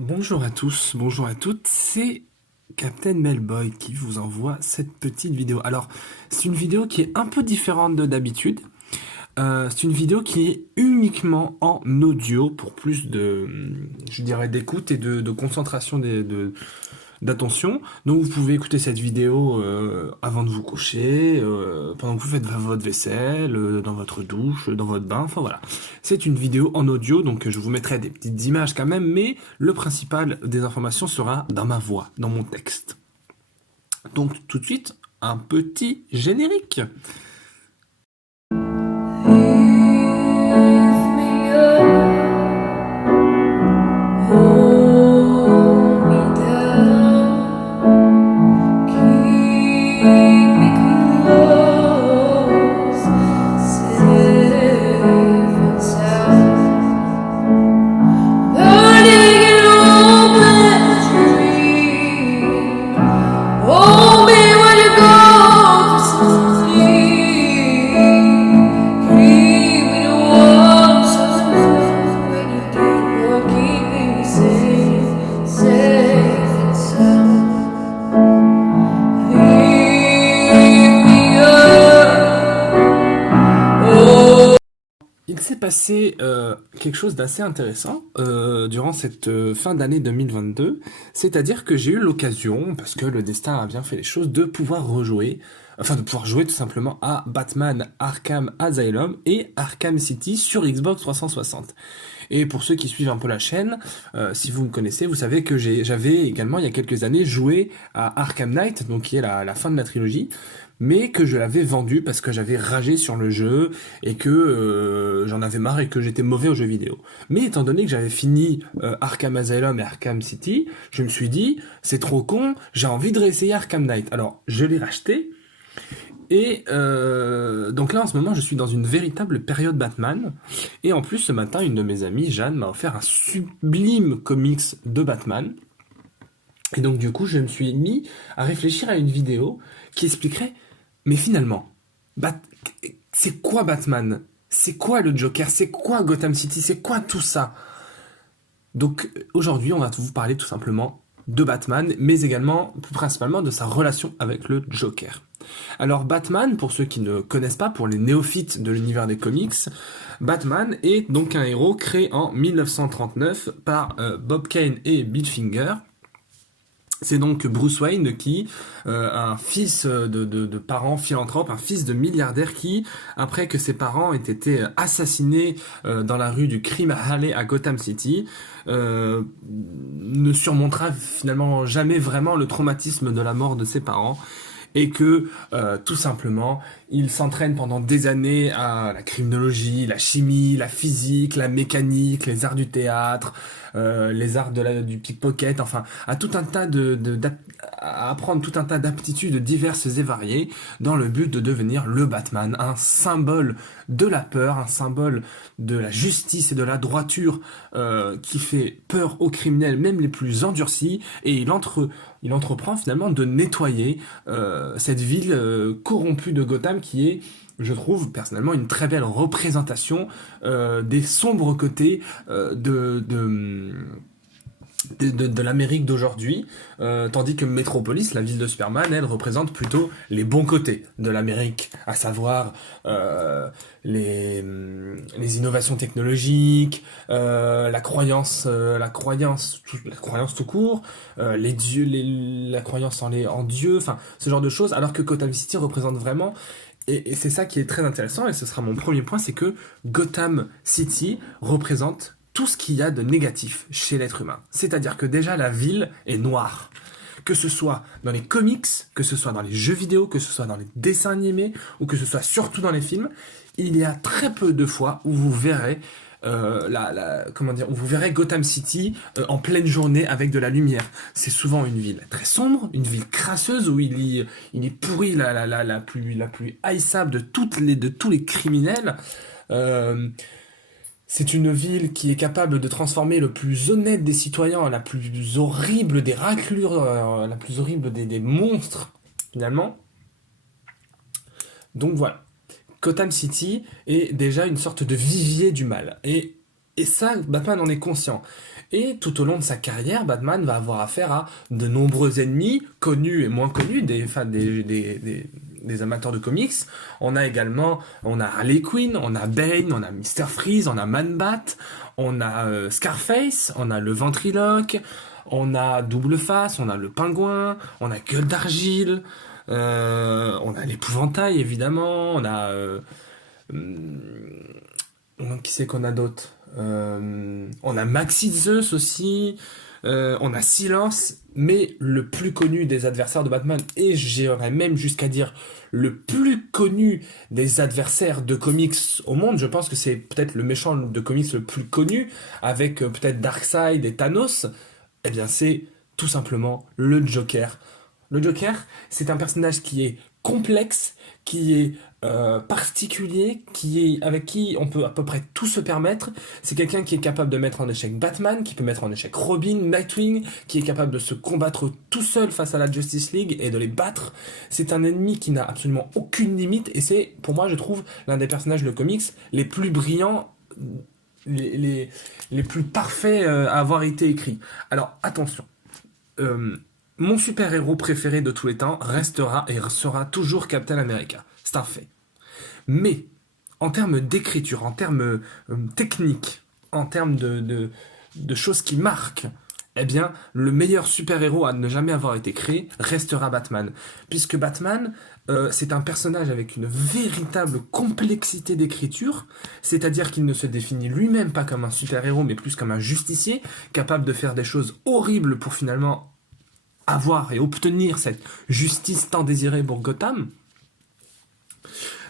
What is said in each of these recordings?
Bonjour à tous, bonjour à toutes, c'est Captain Melboy qui vous envoie cette petite vidéo. Alors, c'est une vidéo qui est un peu différente de d'habitude. C'est une vidéo qui est uniquement en audio pour plus de, je dirais, d'écoute et de concentration d'attention. Donc, vous pouvez écouter cette vidéo avant de vous coucher, pendant que vous faites votre vaisselle, dans votre douche, dans votre bain. Enfin voilà, c'est une vidéo en audio, donc je vous mettrai des petites images quand même, mais le principal des informations sera dans ma voix, dans mon texte. Donc tout de suite, un petit générique. Il s'est passé quelque chose d'assez intéressant durant cette fin d'année 2022, c'est-à-dire que j'ai eu l'occasion, parce que le destin a bien fait les choses, de pouvoir rejouer, enfin de pouvoir jouer tout simplement à Batman Arkham Asylum et Arkham City sur Xbox 360. Et pour ceux qui suivent un peu la chaîne, si vous me connaissez, vous savez que j'avais également il y a quelques années joué à Arkham Knight, donc qui est la fin de la trilogie, mais que je l'avais vendu parce que j'avais ragé sur le jeu et que j'en avais marre et que j'étais mauvais aux jeux vidéo. Mais étant donné que j'avais fini Arkham Asylum et Arkham City, je me suis dit, c'est trop con, j'ai envie de réessayer Arkham Knight. Alors, je l'ai racheté, et donc là, en ce moment, je suis dans une véritable période Batman. Et en plus, ce matin, une de mes amies, Jeanne, m'a offert un sublime comics de Batman. Et donc, du coup, je me suis mis à réfléchir à une vidéo qui expliquerait, mais finalement, Bat- c'est quoi Batman? C'est quoi le Joker? C'est quoi Gotham City? C'est quoi tout ça? Donc aujourd'hui, on va vous parler tout simplement de Batman, mais également, plus principalement, de sa relation avec le Joker. Alors Batman, pour ceux qui ne connaissent pas, pour les néophytes de l'univers des comics, Batman est donc un héros créé en 1939 par Bob Kane et Bill Finger. C'est donc Bruce Wayne qui, un fils de parents philanthropes, un fils de milliardaire qui, après que ses parents aient été assassinés dans la rue du Crime Alley à Gotham City, ne surmontera finalement jamais vraiment le traumatisme de la mort de ses parents et que tout simplement il s'entraîne pendant des années à la criminologie, la chimie, la physique, la mécanique, les arts du théâtre, les arts du pickpocket, enfin à tout un tas à apprendre tout un tas d'aptitudes diverses et variées dans le but de devenir le Batman, un symbole de la peur, un symbole de la justice et de la droiture qui fait peur aux criminels, même les plus endurcis, et il entreprend finalement de nettoyer cette ville corrompue de Gotham qui est, je trouve personnellement, une très belle représentation des sombres côtés de l'Amérique d'aujourd'hui, tandis que Metropolis, la ville de Superman, elle représente plutôt les bons côtés de l'Amérique, à savoir les innovations technologiques, la croyance tout court, les dieux, la croyance en Dieu, enfin ce genre de choses, alors que Gotham City représente vraiment et c'est ça qui est très intéressant, et ce sera mon premier point, c'est que Gotham City représente tout ce qu'il y a de négatif chez l'être humain. C'est-à-dire que déjà la ville est noire. Que ce soit dans les comics, que ce soit dans les jeux vidéo, que ce soit dans les dessins animés, ou que ce soit surtout dans les films, il y a très peu de fois où vous verrez comment dire, où vous verrez Gotham City en pleine journée avec de la lumière. C'est souvent une ville très sombre, une ville crasseuse où il est pourri la plus haïssable de tous les criminels. Euh, c'est une ville qui est capable de transformer le plus honnête des citoyens en la plus horrible des raclures, la plus horrible des monstres, finalement. Donc voilà. Gotham City est déjà une sorte de vivier du mal. Et Et ça, Batman en est conscient. Et tout au long de sa carrière, Batman va avoir affaire à de nombreux ennemis, connus et moins connus, des fans, des amateurs de comics. On a Harley Quinn, on a Bane, on a Mister Freeze, on a Man-Bat, on a Scarface, on a le Ventriloque, on a Double Face, on a le Pingouin, on a Gueule d'Argile, on a l'Épouvantail évidemment, hum, qui c'est qu'on a d'autre? On a Maxi Zeus aussi. On a Silence. Mais le plus connu des adversaires de Batman, et j'irais même jusqu'à dire le plus connu des adversaires de comics au monde, je pense que c'est peut-être le méchant de comics le plus connu, avec peut-être Darkseid et Thanos, eh bien c'est tout simplement le Joker. Le Joker, c'est un personnage qui est complexe, qui est particulier, avec qui on peut à peu près tout se permettre. C'est quelqu'un qui est capable de mettre en échec Batman, qui peut mettre en échec Robin, Nightwing, qui est capable de se combattre tout seul face à la Justice League et de les battre. C'est un ennemi qui n'a absolument aucune limite, et c'est, pour moi, je trouve, l'un des personnages de comics les plus brillants, les, les, les plus parfaits à avoir été écrits. Alors, attention. Euh, Mon super-héros préféré de tous les temps restera et sera toujours Captain America. C'est un fait. Mais, en termes d'écriture, en termes techniques, en termes de choses qui marquent, eh bien, le meilleur super-héros à ne jamais avoir été créé restera Batman. Puisque Batman, c'est un personnage avec une véritable complexité d'écriture, c'est-à-dire qu'il ne se définit lui-même pas comme un super-héros, mais plus comme un justicier, capable de faire des choses horribles pour finalement avoir et obtenir cette justice tant désirée pour Gotham.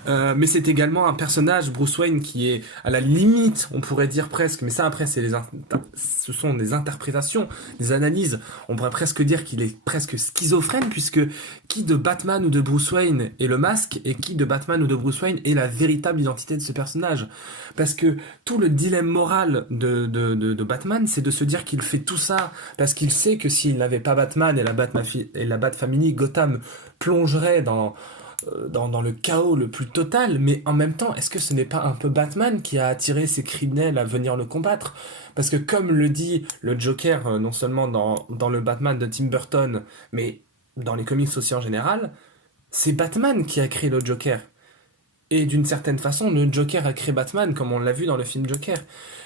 Mais c'est également un personnage, Bruce Wayne, qui est à la limite, on pourrait dire presque, mais ça après ce sont des interprétations, des analyses, on pourrait presque dire qu'il est presque schizophrène, puisque qui de Batman ou de Bruce Wayne est le masque, et qui de Batman ou de Bruce Wayne est la véritable identité de ce personnage. Parce que tout le dilemme moral de Batman, c'est de se dire qu'il fait tout ça, parce qu'il sait que s'il n'avait pas Batman et la Bat-Family, Gotham plongerait dans le chaos le plus total, mais en même temps, est-ce que ce n'est pas un peu Batman qui a attiré ces criminels à venir le combattre? Parce que comme le dit le Joker, non seulement dans le Batman de Tim Burton, mais dans les comics aussi en général, c'est Batman qui a créé le Joker. Et d'une certaine façon, le Joker a créé Batman, comme on l'a vu dans le film Joker.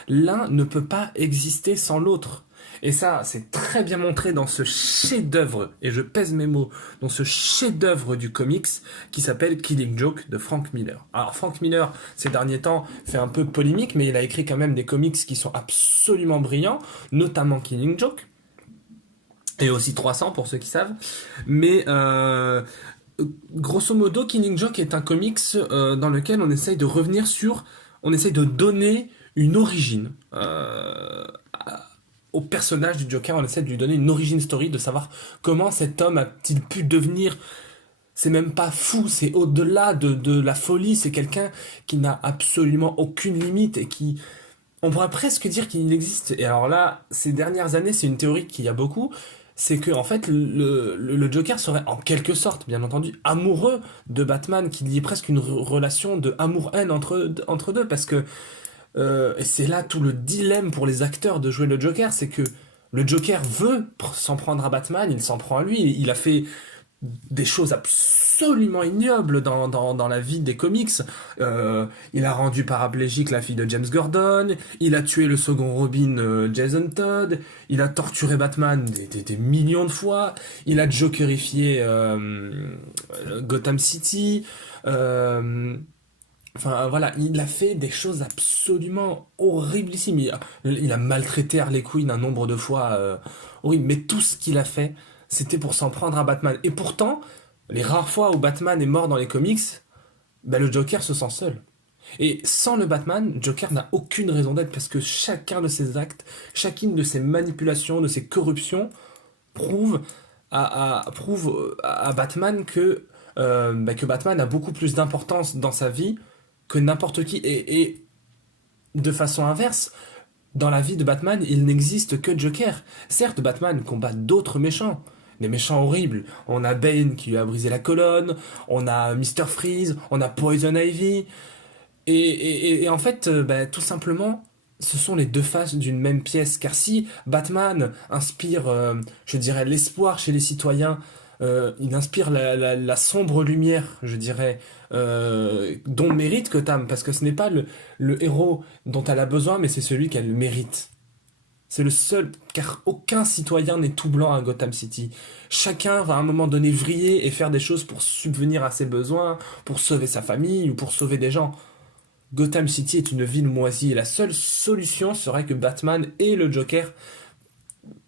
L'un ne peut pas exister sans l'autre. Et ça, c'est très bien montré dans ce chef-d'œuvre, et je pèse mes mots, dans ce chef-d'œuvre du comics qui s'appelle Killing Joke de Frank Miller. Alors Frank Miller, ces derniers temps, fait un peu polémique, mais il a écrit quand même des comics qui sont absolument brillants, notamment Killing Joke, et aussi 300 pour ceux qui savent. Mais grosso modo, Killing Joke est un comics dans lequel on essaye de revenir sur, on essaye de donner une origine au personnage du Joker, on essaie de lui donner une origin story, de savoir comment cet homme a-t-il pu devenir, c'est même pas fou, c'est au-delà de la folie, c'est quelqu'un qui n'a absolument aucune limite et qui, on pourrait presque dire qu'il existe. Et alors là, ces dernières années, c'est une théorie qu'il y a beaucoup, c'est que en fait le Joker serait en quelque sorte, bien entendu, amoureux de Batman, qu'il y ait presque une relation de amour-haine entre deux, parce que et c'est là tout le dilemme pour les acteurs de jouer le Joker, c'est que le Joker veut s'en prendre à Batman, il s'en prend à lui, il a fait des choses absolument ignobles dans la vie des comics. Il a rendu paraplégique la fille de James Gordon, il a tué le second Robin, Jason Todd, il a torturé Batman des millions de fois, il a jokerifié Gotham City, enfin voilà, il a fait des choses absolument horriblissimes. Il a maltraité Harley Quinn un nombre de fois horrible, mais tout ce qu'il a fait, c'était pour s'en prendre à Batman. Et pourtant, les rares fois où Batman est mort dans les comics, bah, le Joker se sent seul. Et sans le Batman, Joker n'a aucune raison d'être parce que chacun de ses actes, chacune de ses manipulations, de ses corruptions, prouve à Batman que Batman a beaucoup plus d'importance dans sa vie que n'importe qui. Et de façon inverse, dans la vie de Batman, il n'existe que Joker. Certes, Batman combat d'autres méchants, des méchants horribles. On a Bane qui lui a brisé la colonne, on a Mister Freeze, on a Poison Ivy. Et en fait, tout simplement, ce sont les deux faces d'une même pièce. Car si Batman inspire, je dirais, l'espoir chez les citoyens, il inspire la sombre lumière, je dirais, dont mérite Gotham, parce que ce n'est pas le héros dont elle a besoin, mais c'est celui qu'elle mérite. C'est le seul, car aucun citoyen n'est tout blanc à Gotham City. Chacun va à un moment donné vriller et faire des choses pour subvenir à ses besoins, pour sauver sa famille ou pour sauver des gens. Gotham City est une ville moisie et la seule solution serait que Batman et le Joker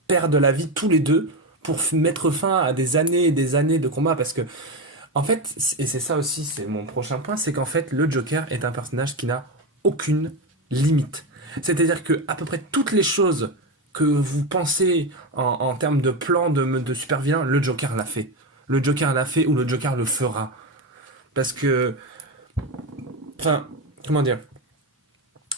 perdent la vie tous les deux pour mettre fin à des années et des années de combat parce que en fait, et c'est ça aussi, c'est mon prochain point, c'est qu'en fait le Joker est un personnage qui n'a aucune limite. C'est-à-dire que à peu près toutes les choses que vous pensez en termes de plan de super vilain, le Joker l'a fait. Le Joker l'a fait ou le Joker le fera. Parce que, enfin, comment dire,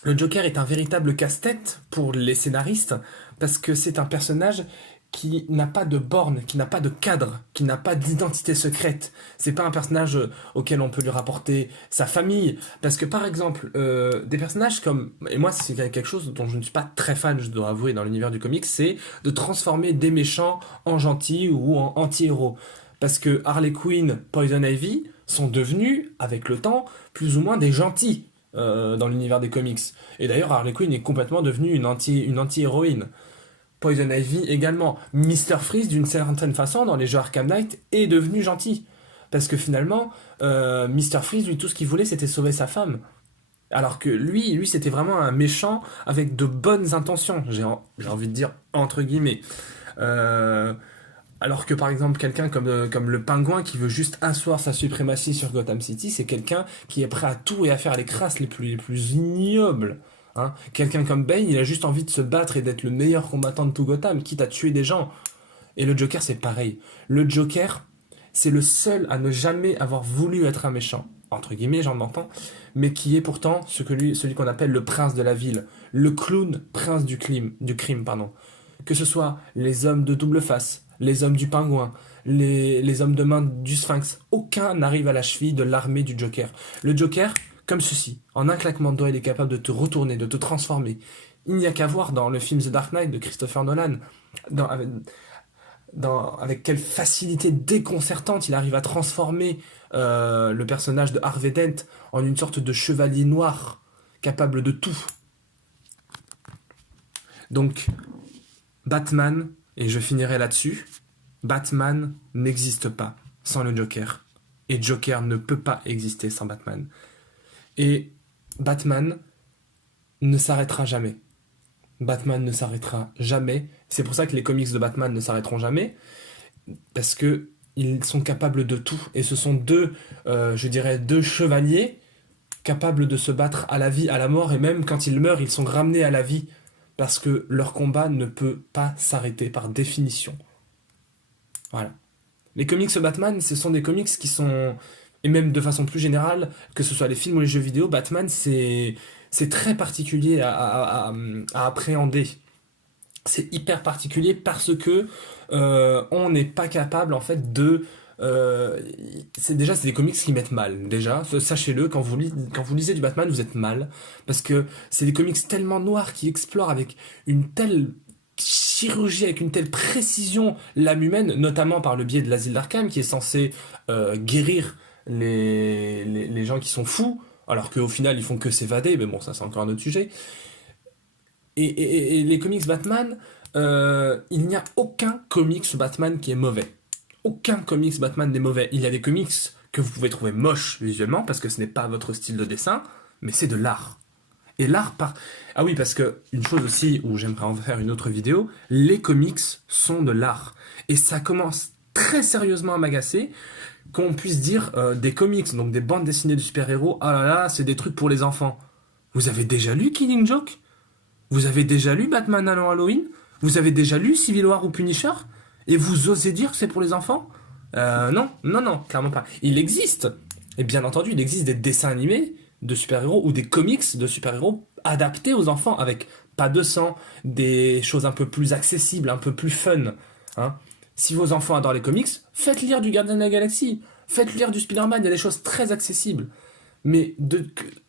le Joker est un véritable casse-tête pour les scénaristes parce que c'est un personnage qui n'a pas de borne, qui n'a pas de cadre, qui n'a pas d'identité secrète. C'est pas un personnage auquel on peut lui rapporter sa famille. Parce que par exemple, des personnages comme... Et moi, c'est quelque chose dont je ne suis pas très fan, je dois avouer, dans l'univers du comics, c'est de transformer des méchants en gentils ou en anti-héros. Parce que Harley Quinn, Poison Ivy sont devenus, avec le temps, plus ou moins des gentils dans l'univers des comics. Et d'ailleurs, Harley Quinn est complètement devenue une anti-héroïne. Poison Ivy également. Mr. Freeze, d'une certaine façon, dans les jeux Arkham Knight, est devenu gentil. Parce que finalement, Mr. Freeze, lui, tout ce qu'il voulait, c'était sauver sa femme. Alors que lui, c'était vraiment un méchant avec de bonnes intentions. J'ai envie de dire, entre guillemets. Euh, alors que par exemple, quelqu'un comme le pingouin qui veut juste asseoir sa suprématie sur Gotham City, c'est quelqu'un qui est prêt à tout et à faire les crasses les plus ignobles. Hein. Quelqu'un comme Bane, il a juste envie de se battre et d'être le meilleur combattant de tout Gotham, quitte à tuer des gens. Et le Joker, c'est pareil. Le Joker, c'est le seul à ne jamais avoir voulu être un méchant, entre guillemets, j'en entends, mais qui est pourtant celui qu'on appelle le prince de la ville, le clown prince du crime, pardon. Que ce soit les hommes de double face, les hommes du pingouin, les hommes de main du sphinx, aucun n'arrive à la cheville de l'armée du Joker. Le Joker, comme ceci, en un claquement de doigts, il est capable de te retourner, de te transformer. Il n'y a qu'à voir dans le film The Dark Knight de Christopher Nolan, dans, avec, avec quelle facilité déconcertante il arrive à transformer le personnage de Harvey Dent en une sorte de chevalier noir, capable de tout. Donc, Batman, et je finirai là-dessus, Batman n'existe pas sans le Joker. Et Joker ne peut pas exister sans Batman. Et Batman ne s'arrêtera jamais. Batman ne s'arrêtera jamais. C'est pour ça que les comics de Batman ne s'arrêteront jamais. Parce que ils sont capables de tout. Et ce sont je dirais, deux chevaliers capables de se battre à la vie, à la mort. Et même quand ils meurent, ils sont ramenés à la vie. Parce que leur combat ne peut pas s'arrêter par définition. Voilà. Les comics Batman, ce sont des comics qui sont... Et même de façon plus générale, que ce soit les films ou les jeux vidéo, Batman, c'est très particulier à appréhender. C'est hyper particulier parce que on n'est pas capable, en fait, de... c'est des comics qui mettent mal, déjà. Sachez-le, quand vous lisez du Batman, vous êtes mal. Parce que c'est des comics tellement noirs qui explorent avec une telle chirurgie, avec une telle précision l'âme humaine, notamment par le biais de l'asile d'Arkham, qui est censé guérir les gens qui sont fous, alors qu'au final ils font que s'évader, mais bon, ça c'est encore un autre sujet. Et les comics Batman, il n'y a aucun comics Batman qui est mauvais. Aucun comics Batman n'est mauvais. Il y a des comics que vous pouvez trouver moches visuellement, parce que ce n'est pas votre style de dessin, mais c'est de l'art. Et l'art par... Ah oui, parce que une chose aussi, où j'aimerais en faire une autre vidéo, les comics sont de l'art. Et ça commence très sérieusement à m'agacer qu'on puisse dire des comics, donc des bandes dessinées de super-héros, ah là là, c'est des trucs pour les enfants. Vous avez déjà lu Killing Joke? Vous avez déjà lu Batman Allant Halloween? Vous avez déjà lu Civil War ou Punisher? Et vous osez dire que c'est pour les enfants? Non, non, non, clairement pas. Il existe, et bien entendu, il existe des dessins animés de super-héros ou des comics de super-héros adaptés aux enfants avec pas de sang, des choses un peu plus accessibles, un peu plus fun. Hein. Si vos enfants adorent les comics, faites lire du Gardien de la Galaxie, faites lire du Spider-Man, il y a des choses très accessibles. Mais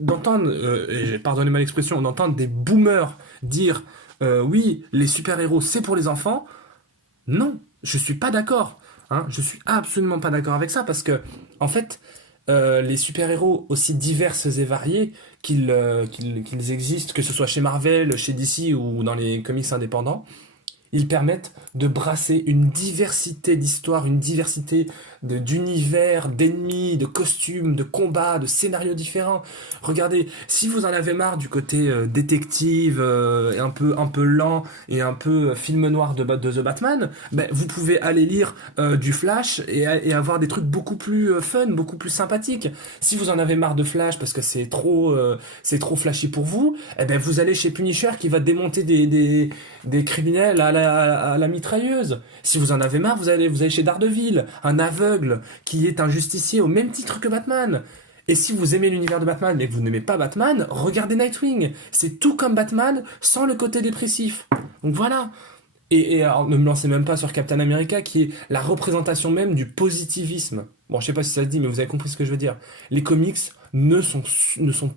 d'entendre, et pardonnez-moi l'expression, d'entendre des boomers dire oui, les super-héros c'est pour les enfants, non, je suis pas d'accord. Hein, je suis absolument pas d'accord avec ça parce que, en fait, les super-héros aussi diverses et variés qu'ils existent, que ce soit chez Marvel, chez DC ou dans les comics indépendants, ils permettent de brasser une diversité d'histoires, une diversité d'univers, d'ennemis, de costumes, de combats, de scénarios différents. Regardez, si vous en avez marre du côté détective, et un peu lent et un peu film noir de The Batman, ben, vous pouvez aller lire du Flash et avoir des trucs beaucoup plus fun, beaucoup plus sympathiques. Si vous en avez marre de Flash parce que c'est trop flashy pour vous, eh ben vous allez chez Punisher qui va démonter des criminels à la mitrailleuse. Si vous en avez marre, vous allez chez Daredevil, un aveugle qui est un justicier au même titre que Batman. Et si vous aimez l'univers de Batman mais que vous n'aimez pas Batman, regardez Nightwing. C'est tout comme Batman sans le côté dépressif. Donc voilà. Et alors, ne me lancez même pas sur Captain America qui est la représentation même du positivisme. Bon, je sais pas si ça se dit, mais vous avez compris ce que je veux dire. Les comics ne sont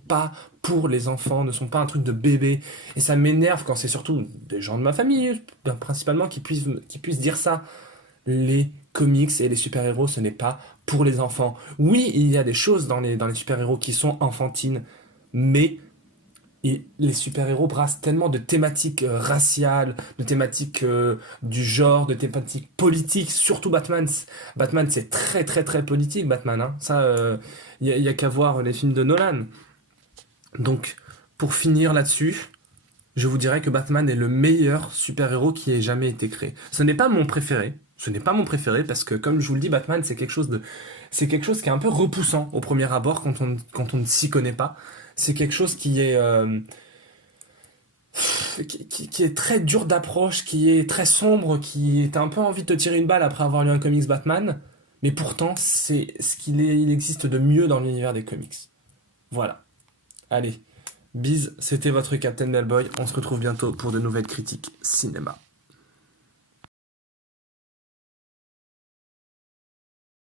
pas pour les enfants, ne sont pas un truc de bébé. Et ça m'énerve quand c'est surtout des gens de ma famille, principalement, qui puissent dire ça. Les comics et les super-héros, ce n'est pas pour les enfants. Oui, il y a des choses dans les super-héros qui sont enfantines, mais et les super-héros brassent tellement de thématiques raciales, de thématiques du genre, de thématiques politiques, surtout Batman. Batman, c'est très très très politique, Batman. Hein. Ça, y a qu'à voir les films de Nolan. Donc, pour finir là-dessus, je vous dirais que Batman est le meilleur super-héros qui ait jamais été créé. Ce n'est pas mon préféré. Ce n'est pas mon préféré parce que, comme je vous le dis, Batman, c'est quelque chose qui est un peu repoussant au premier abord quand on ne s'y connaît pas. C'est quelque chose qui est, qui est très dur d'approche, qui est très sombre, qui est un peu envie de te tirer une balle après avoir lu un comics Batman. Mais pourtant, c'est ce il existe de mieux dans l'univers des comics. Voilà. Allez. Bise, c'était votre Captain Bellboy. On se retrouve bientôt pour de nouvelles critiques cinéma.